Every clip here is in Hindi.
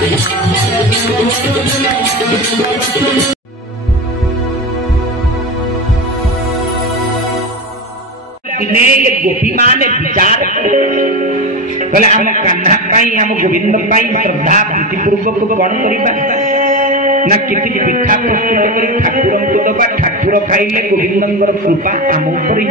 दिने ये गोपी मां ने विचार बोले आम कान्हा पाई आम गोविंद पाई श्रद्धा प्रीतिपूर्वक कौन करिबा ना किछि पिठा प्रस्तुत करी ठाकुर को दबा ठाकुर खाइले गोविंदंगर कृपा आम ऊपर ही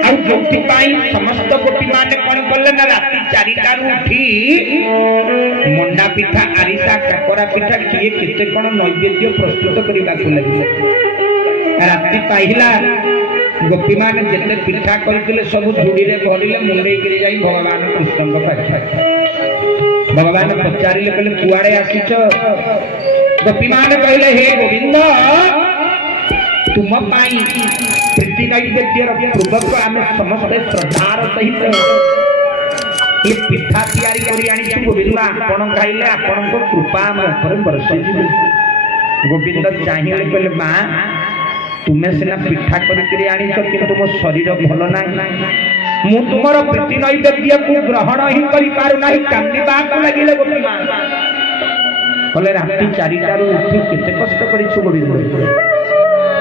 आ गोपी पाई समस्त गोपी माने कोन करले ना राति 4टा उठी मंडा पिठा आरिसा काकरा पिठा किए केते कोन नैवेद्य प्रस्तुत करिबा को लागिले राति पाहिला गोपी माने जेते पिठा करथिले सब झुड़ी रे भरिले मुंडे गिरी जाई भगवान कृष्ण को पाछा भगवान पचारिले कहले कुआड़े आसीच गोपी माने कहले हे गोविंद तुम पाई प्रीति नैवेद्य पूर्वक आमे समस्त श्रद्धार सहित ये पिठा तैयारी करी आनी गोविंद आपण खाइले आपण को कृपा हम ऊपर बरसी गोविंद चाहिए कहले मां तुम्हें सीना पिठा करी आनीच कि मो शरीर भल ना मु तुमर प्रीति नैवेद्य को ग्रहण ही करि पारु नाही कांदीबा को लागिले गोपी मां कहले राति 4टा उठी केते कष्ट करिछु गोविंद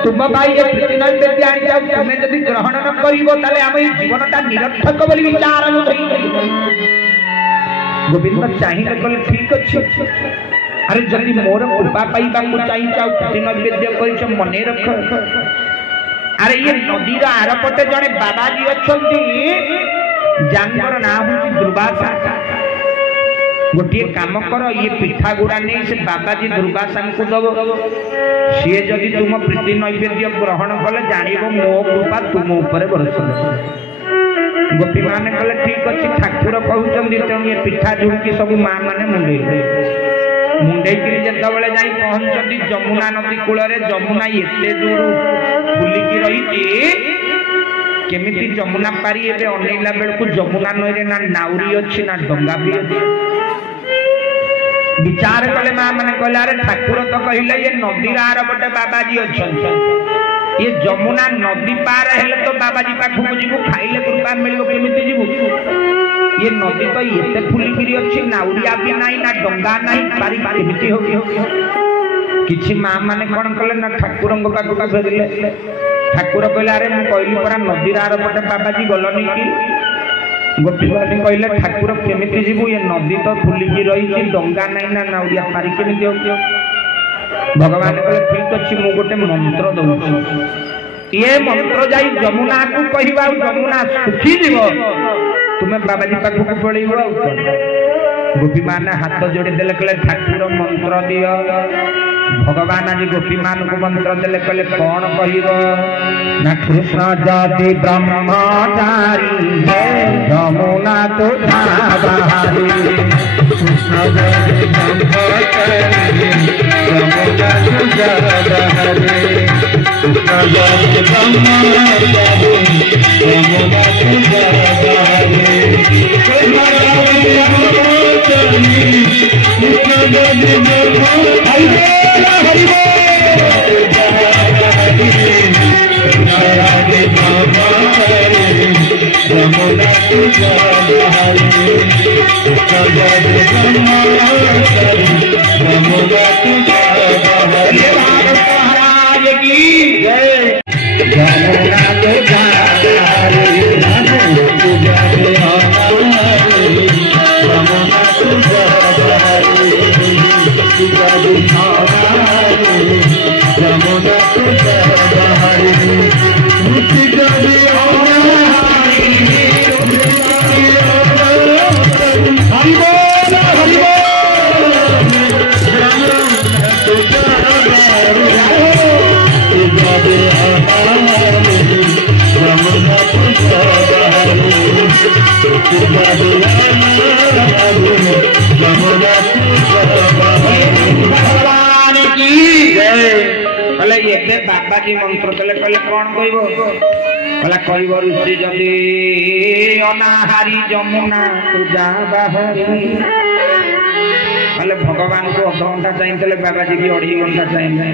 तुम भाई ये प्रीति नैवेद्य आनी जाऊ तुम्हें यदि ग्रहण न करिवो ताले हम जीवनटा निरर्थक बोली विचार गोविंद चाहिए कहले ठीक अछि अरे जल्दी मोर कृपा पाइबा को चाहिए जाऊ प्रीति नैवेद्य करिछ मने रख अरे ये नदीर आरपटे जड़े बाबाजी अच्छी जानवर ना हूँ दुर्वासा गोटे काम कर ये पिठा गुड़ा नहीं से बाबाजी दुर्वासा को दब सी जदि तुम प्रीति नैवेद्य ग्रहण कले जान मो कृपा तुम ऊपर बरस गोपी माने कले ठीक अच्छे ठाकुर कहते तेणु ये पिठा झुड़की सब माँ मैंने मुंडे जितेबाला जा पहुंचती जमुना नदी कूल जमुना एते दूर फुलिकी रही केमिति जमुना पारी एबे अनेला बेलकु जमुना नई ना नाउरी अच्छी ना डंगा भी विचार कले माँ मैंने कहले अरे ठाकुर तो कहले ये नदी आर पटे बाबाजी अच्छा ये जमुना नदी पार हेले तो बाबाजी पाखक जीवु खाइले कृपा मिल केमिति जीवु ये नदी तो एते फुलिकी अच्छी नाउरिया भी नहीं ना डंगा नहीं पारी केमिति हो किछि माँ माने कौन कले ना ठाकुर पाखक फेरिले ठाकुर कहले अरे मैं कहली परा नदी आर पटे बाबाजी गलनी कि गोपी बाबी कहले ठाकुर केमिति जीवु ये नदी तो फुलिकी रही डंगा नहीं ना नाउरिया पारी केमिति हो भगवान कहले ठीक अच्छी मु गोटे मंत्र दउछि ये मंत्र जाई जमुना को कहबा जमुना सुखी जीव तुम्हें बाबाजी पाखक पड़ेब गोपी माने हाथ जोड़ी देले कहले ठाकुर मंत्र दियो भगवान आज गोपी मान को मंत्र देले कहले कौन कहब ना कृष्ण जाति ब्रह्मचारी जमुना तो धाबारी कृष्ण जाति ब्रह्मचारी जमुना तो धाबारी कृष्ण जाति ब्रह्मचारी जमुना तो धाबारी बाबाजी मंत्र कले कहले कौन कहला कहब ऋषि जदि अनाहारी जमुना तू जा बाहरी कहले भगवान को अध घंटा चाहिए बाबाजी की 2.5 घंटा चाहिए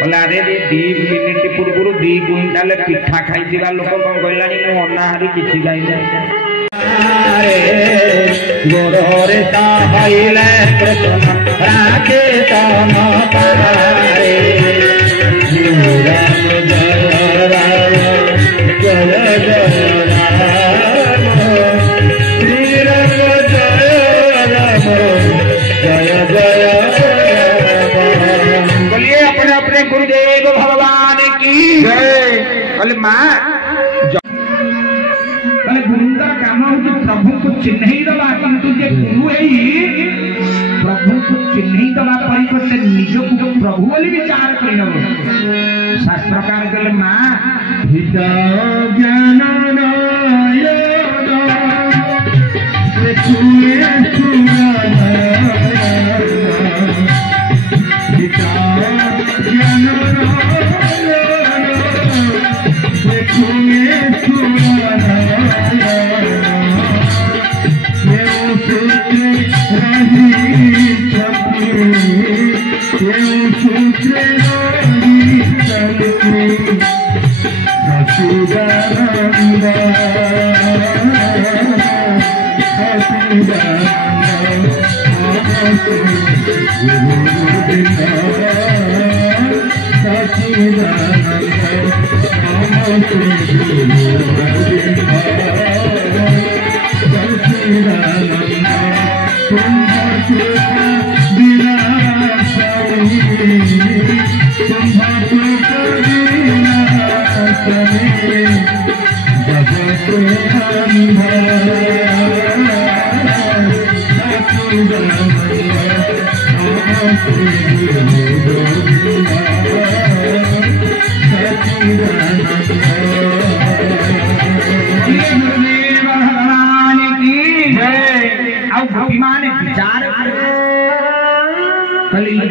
कहले अरे 2 मिनिट पूर्व 2 क्विंटाल पिठा खाई लोक कौन कहला अनाहारी किसी खाई गोरे साहैले कृष्ण राखे तम पारे गुरुदेव भगवान की जय। कल माँ कल गुरुंदर काम हो प्रभु को चिन्ह दबा किंतु जे गुरु है प्रभु को चिन्ह दबा परिवर्ते निज को प्रभु बोली विचार कर शास्त्रकार कल माँ हिता ज्ञान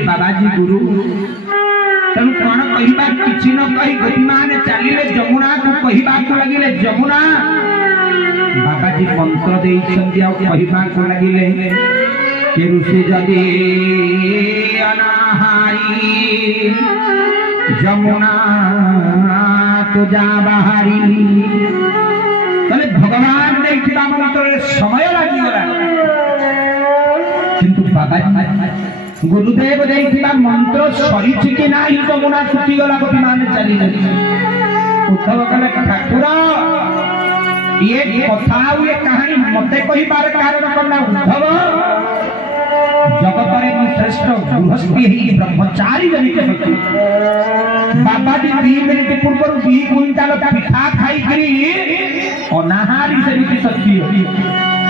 बाबाजी गुरु तेणु कौन कहवा कि न कही गोपीमान चलिए जमुना को कहवा लगे जमुना बाबाजी मंत्र कहवा लगे ऋषि जदि अनाहारी जमुना तो जा बाहरी तले भगवान देखा मंत्र समय लगिगला किंतु बाबाजी गुरुदेव देखा मंत्र सरी कि ना जमुना सुखीगला गोपीमान चली उद्धव कले ठाकुर ये कथा ये कहानी मते कहिबार कारण करना उद्धव जगत में श्रेष्ठ गृहस्थी ब्रह्मचारी जनित बाबाजी 2 मिनिट पूर्व 2 क्विंटाल पिठा खाई अनाहारी जनित सत्य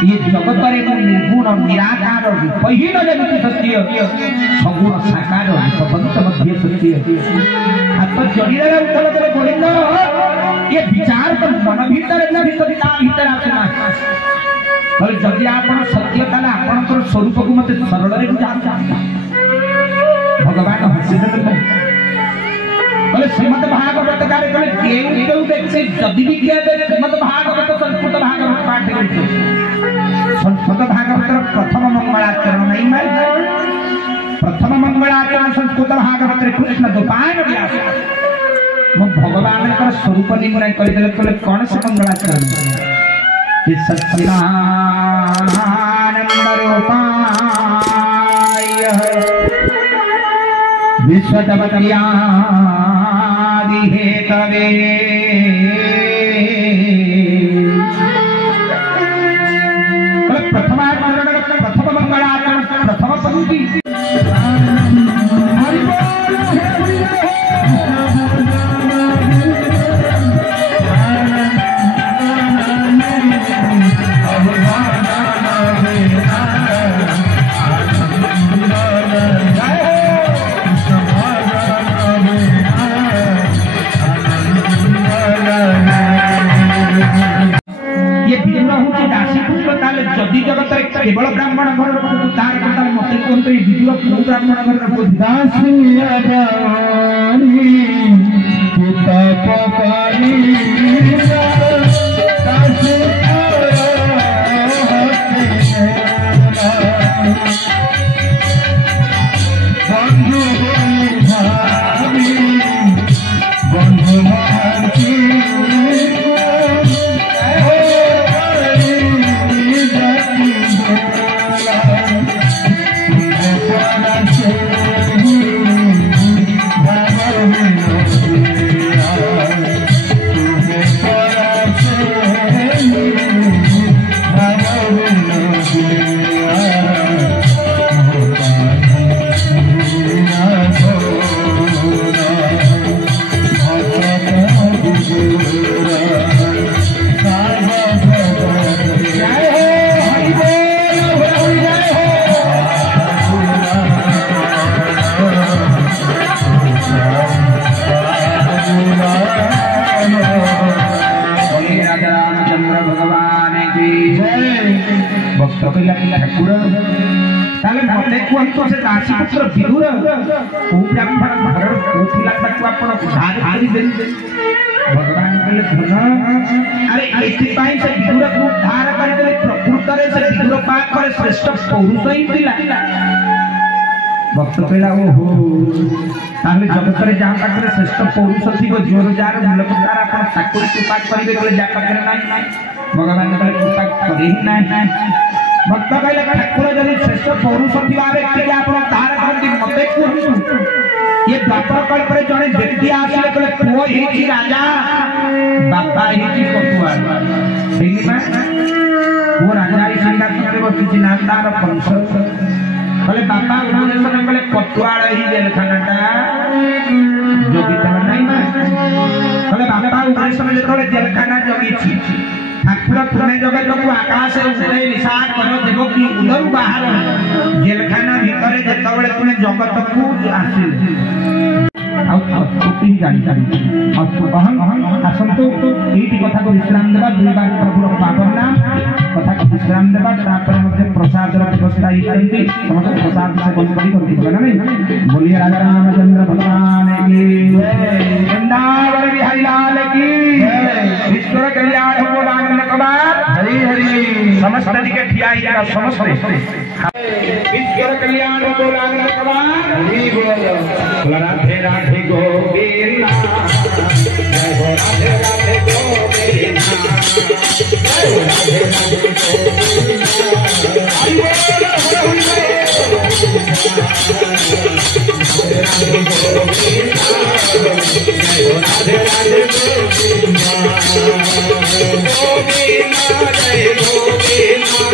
ये जगत में निर्गुण निराकार रूपहीन जनित सत्य सगुण साकार सबंत मध्य सत्य हाथ जोड़ी उठल गोविंद ये विचार तो मन भीतर भीतर आसना जदि आप सत्य ताले आपन स्वरूप को मत सरल भगवान हसीदे श्रीमद भागवत जदि भी श्रीमद भागवत संस्कृत भागवत पाठ संस्कृत भागवत प्रथम मंगलाचरण नहीं प्रथम मंगलाचरण संस्कृत भागवत कृष्ण गोपाल व्यास भगवान स्वरूप निमुना कर कौन से मंगलाचरण सच्चिदानंद रूपाय विश्वजगत्यादि हेतवे प्रथम मंगलाचरण प्रथम पंक्ति जदि जगत केवल ब्राह्मण घर तार मत कहते विदुर ब्राह्मण घर ताले मते कोंतो से दासी पुत्र विदुर को ब्राह्मण घर को पिला तक आपण उधार करी देन भगवान कहले धन अरे एथि पाई से विदुर को उद्धार कर देले प्रकृत रे से विदुर पाखरे श्रेष्ठ पुरुष ही थिला भक्त कहला ओहो ताले जगत रे जा पाखरे श्रेष्ठ पुरुष थिबो जोर जार मूलकतार आपण ठाकुर कृपा करिवे कहले जा पाखरे नाही भगवान कहले कृपा करी नाही भक्त कहले ठाकुर जदि श्रेष्ठ पुरुष थिबा व्यक्ति के आपण उद्धार करती मते कहू ये द्वापर कल्प रे जने व्यक्ति आसीले कहले पुओ हेची राजा बापा हेची कटुआ देखिबा वो राजा ही संगा करे बसिची नामदार वंश कहले बापा उपदेश ने कहले कटुआड़ ही जेल खानाटा जोगिता नहीं ना कहले बापा उपदेश ने जेतले जेल खाना जोगी छी ठाकुर पुणे जगत को आकाश उतरे निशान करो देव की उधर बाहर जेलखाना भीतर जेतबेले तुमे जगत को आसिल अति जानी आसतु ये कथा को विश्राम देवा दुई बार प्रभुर पावन नाम कथा को विश्राम देवा प्रसाद व्यवस्था समस्त प्रसाद से बंद नहीं बोलिए राजा रामचंद्र भगवान की वृंदावन बिहारी लाल की ईश्वर कल्याण हरि हरि समस्त के ठिया समस्त ईश्वर कल्याण बोलांग हरि बोल राधे राधे गोविंद जय हो राधे राधे गोविंद जय हो राधे राधे गोविंद हरि बोल राधे राधे गोविंद जय गोविंद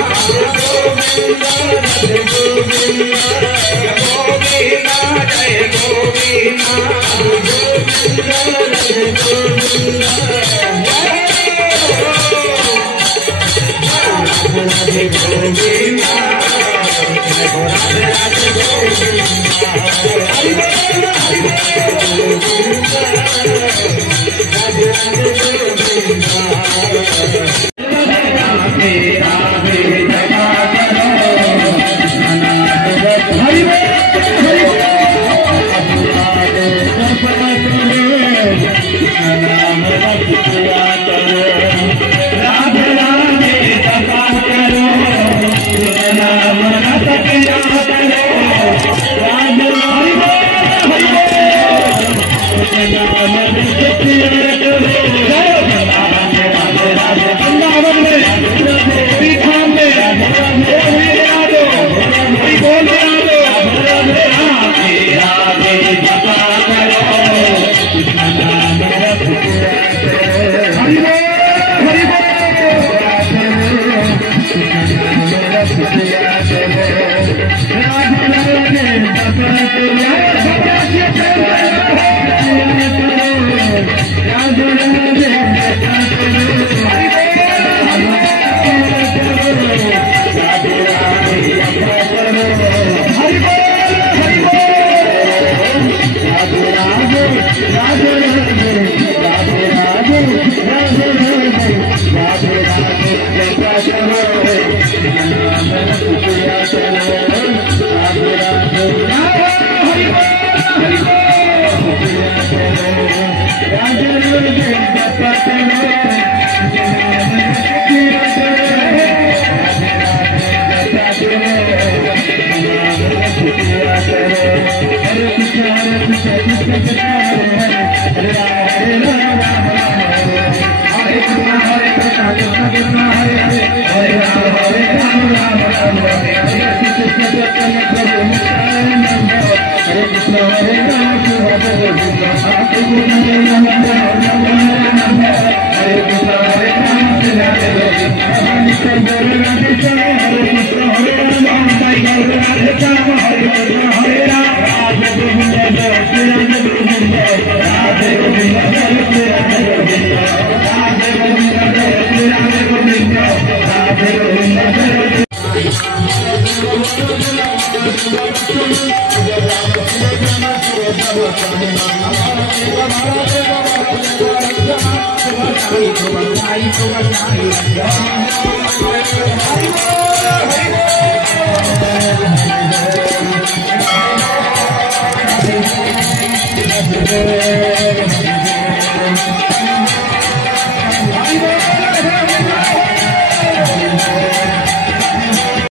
Bye.